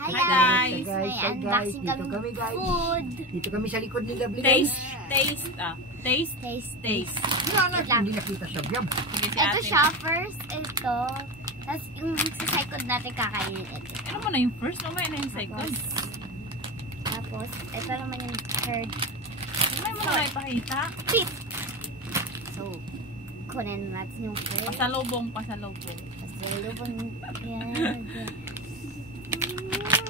Hi guys! May unboxing dito kami guys. Food. Dito kami sa likod ni Lovely. Taste. Hindi nakita siya. Ito siya first. Ito. Tapos yung sa second natin kakainin ito. Ano mo na yung first? Ano na yung second? Tapos, ito naman yung third. Ano mo na ipakita? Fifth. So, kunin natin yung first. Pasalubong. Pasalubong. Yan.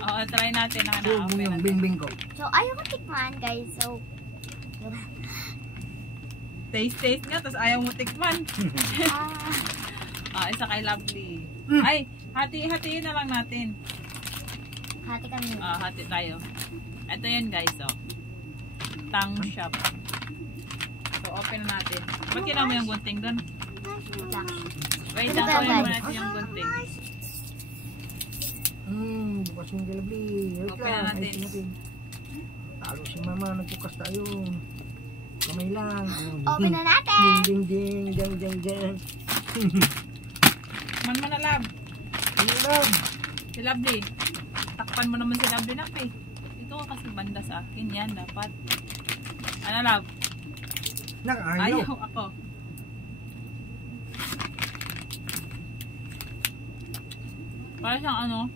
Oo, try natin. Yung bing-bing ko. So, ayaw ko tikman guys. So, taste nga, tapos ayaw mo tikman. Isa kay Lovely. Ay, hatiin na lang natin. hati kami. Hati tayo. Ito yan guys, oh. Tang shop. So, open na natin. Ba't kinaw mo yung gunting doon? Wait, open mo natin yung gunting. Bukas yung Lovely. Open na natin. Talo si mama, nagbukas tayo. Kamay lang. Open na natin! Ding ding ding ding ding. Man na lab. Si Lovely. Takpan mo naman si Lovely na eh. Ito kasi banda sa akin. Yan dapat. Ano lab? Ayaw ako. Para siyang ano?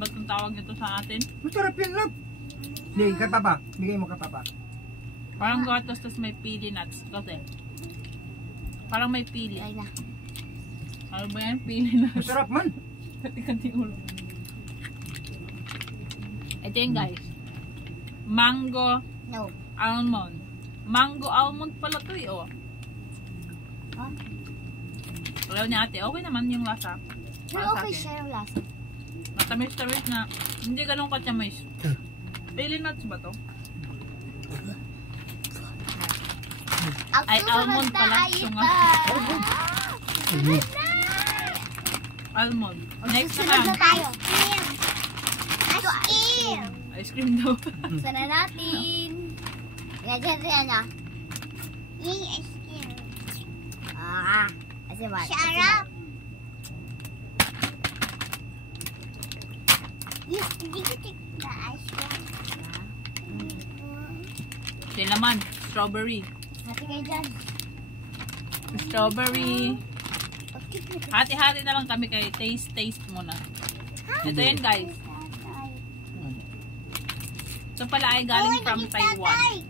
Ba't kung tawag ito sa atin? Masarap yan lab. Hindi, kay Papa. Bigay mo kay Papa. Parang gatos tas may pili nuts. Kasi. Parang may pili. Ay na. Ano ba yan? Pili nuts. Masarap man. Kati-kati ulo. Ito yun guys. Mango almond. Mango almond pala ito eh. Oh. Wala niya ate. Okay naman yung lasa. Pero okay siya yung lasa. Matamis-tamis na. Hindi ganun katamis. Pili nuts ba to? Ay, almond pala. Sunod na! Almond. Next Sunod na naman. tayo. Ice cream! Ice cream daw. Sana natin. Ganyan na. Yung ice cream. Kasi ba? Sarap! Hindi ko take the ice cream. Ito naman. Strawberry. Hati kayo dyan. Strawberry. Hati-hati na lang kami kay taste muna. Ito yan guys. Ito pala ay galing from Taiwan.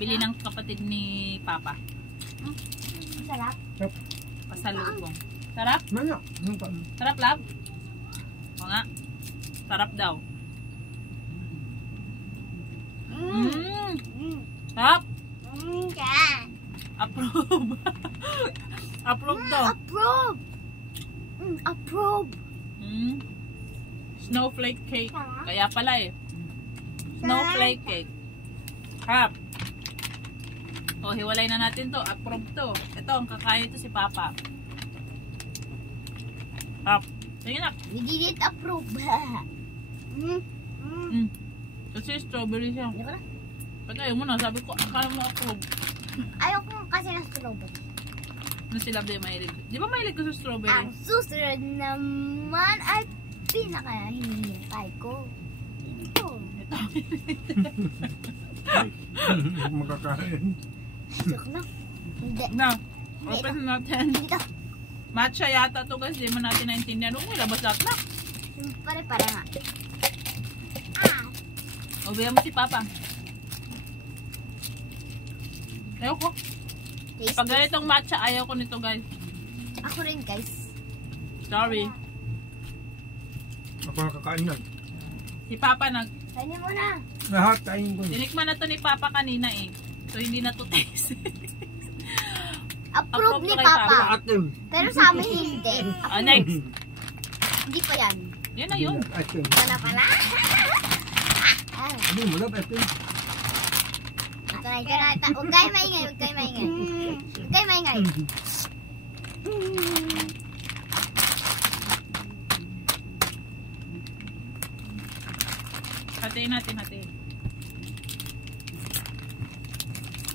Bili ng kapatid ni Papa. Sarap. Pasalubong. Sarap? Maya. Sarap lab? O nga. Sarap daw. Sarap? Approve. Approve daw. Approve. Approve. Snowflake cake. Kaya pala eh. Snowflake cake. Harap. O, hiwalay na natin to. Approve to. Ito, ang kakain ito si Papa. Harap. Sige na. We didn't approve. Kasi strawberry siya. Ba't ayaw mo na? Sabi ko, akala mo approve. Ayaw ko kasi ng strawberry. Ano si Lovely mahilig? Di ba mahilig ko sa strawberry? Ang susunod naman ay pinaka-hinihintay ko. Ito. Makakain. Joke lang. Hindi. Na, open natin. Dito. Matcha yata to guys. Di man natin naintindihan. Huwag mo labas lahat na. Pare-pare nga. O, bigyan mo si Papa. Ayaw ko. Pag ganitong matcha, ayaw ko nito guys. Ako rin guys. Sorry. Ako nakakain yan. Si Papa Kainin mo na. Lahat kain ko. tinikman na to ni Papa kanina eh. So hindi na to taste. Approve ni kay Papa. Atim. Pero sa amin hindi. Next. Hindi pa yan. Yan na yun. Atim. Wala pala. Hindi mo lang atim. Huwag kayo maingay. Huwag kayo maingay. Huwag kayo maingay. Hatiin natin.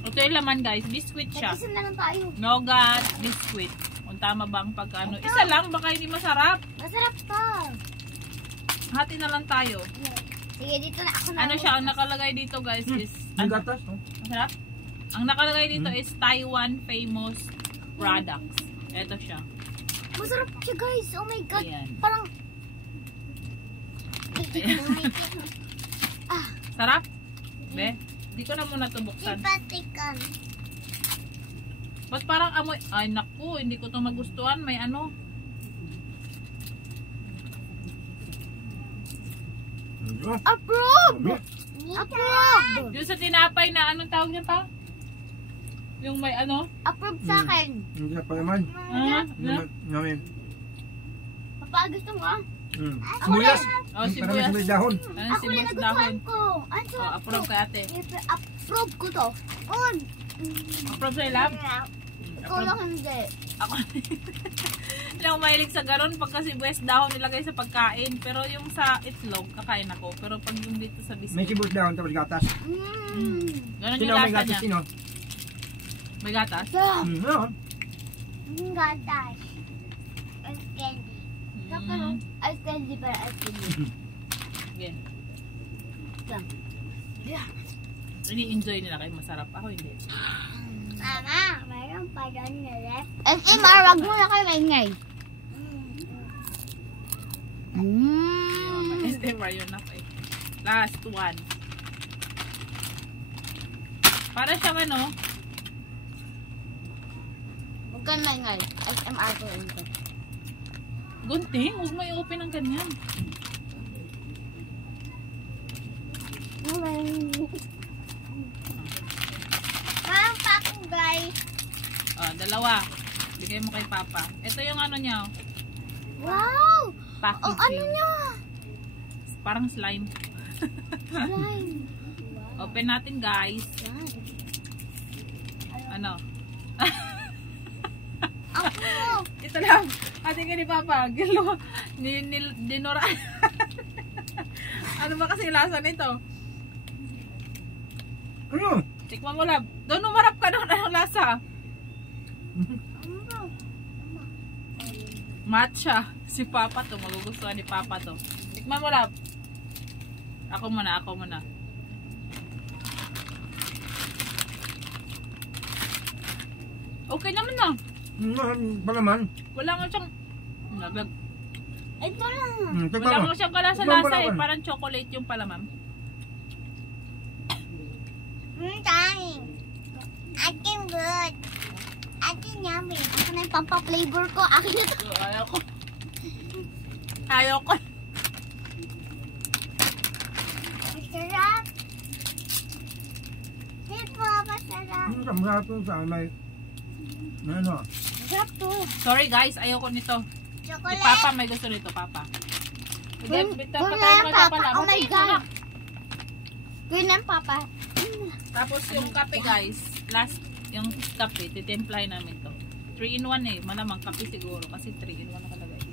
Ito yung laman guys. Biscuit siya. Nag-isip na lang tayo. Nougat, biscuit. O kung tama ba ang pagkano. Isa lang, baka hindi masarap. Masarap to. Hati na lang tayo. Sige, dito na ako na. Ano siya, ang nakalagay dito guys is... Yung gatas, no? Masarap? Ang nakalagay dito is Taiwan famous products. Ito siya. Masarap siya guys. Oh my God. Ayan. Parang... Sarap? Be? Di ko na muna ito buksan. Patikan. Ba't parang amoy... Ay naku, hindi ko ito magustuhan. May ano? Approve! Approve! Yung sa tinapay na anong tawag niya pa? Yung may ano? Approve sa akin. Hindi pa naman. Namin. Papa, gusto mo ah? Sibuyas. Oh, sibuyas. Parang dahon. Ano Ako rin sibuyas nagustuhan dahon? ko. Ano? Oh, approve kay ate. Approve ko to. On. Approve sa'yo, lab? Ikaw lang hindi. Ako hindi ako mahilig sa garon pagka sibuyas dahon nilagay sa pagkain. Pero yung sa itlog, kakain ako. Pero pag yung dito sa May biscuit, sibuyas dahon tapos gatas. ganon Sino yung may lasa gatas? niya. Sino? May gatas? Ano? Gatas. Ice candy. Ice candy para ice candy. Sige. Lang. Ini-enjoy nila kayo. Masarap. Ako hindi. Mama, mayroon pa doon na left. SMR, wag mo na kayo maingay. SMR yun na eh. Last one. Para siyang ano, Huwag ka maingay. SMR ko ito. gunting. Huwag mo i-open ng ganyan. Parang pako guys. Oh, dalawa. Bigay mo kay Papa. Ito yung ano niya. Oh, Wow! packaging. Oh, ano niya? Parang slime. Slime. Open natin guys. Ano? Ako! Ito lang. Ating ni Papa. Gilo. Dinura. Ano ba kasi lasa nito? Ano? Tikman mo lang. Doon umarap ka doon. Anong lasa? Matcha. Si Papa to. Magugustuhan ni Papa to. Tikman mo lang. Ako muna. Ako muna. Okay naman na. Palaman. Wala nga siyang... Naglag. Ito lang. Wala nga siyang kalasa-lasa eh. Parang chocolate yung palaman. Dang. Akin good. Akin yummy. Ako na yung pampa-flavor ko. Akin na to. Ayaw ko. Ayaw ko. Masarap. Di po, masarap. Masarap ito sa may... Ano? Masarap to. Sorry guys. Ayaw ko nito. Si Chocolate. Papa may gusto nito. Papa. Green Patayin mo na pala. Oh my God. Green and Papa. Tapos yung kape guys. Last yung kape. Titemplay namin to. 3-in-1 eh. Malamang kape siguro. Kasi 3-in-1 nakalagay.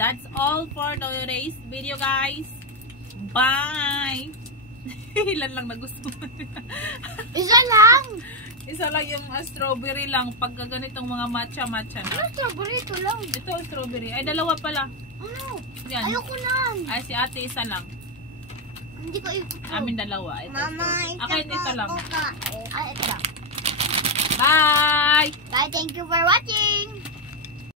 That's all for today's video guys. Bye! Ilan lang nagustuhan. Isa lang. Isa lang yung strawberry lang. Pag ganitong mga matcha-matcha Ano na. strawberry? Ito lang. Ito strawberry. Ay, dalawa pala. Ano? Yan. Ayoko na. Ay, si ate isa lang. Hindi ko ito. Amin dalawa. Ito strawberry. Akin ito lang. Ay, ito lang. Bye! Bye, thank you for watching.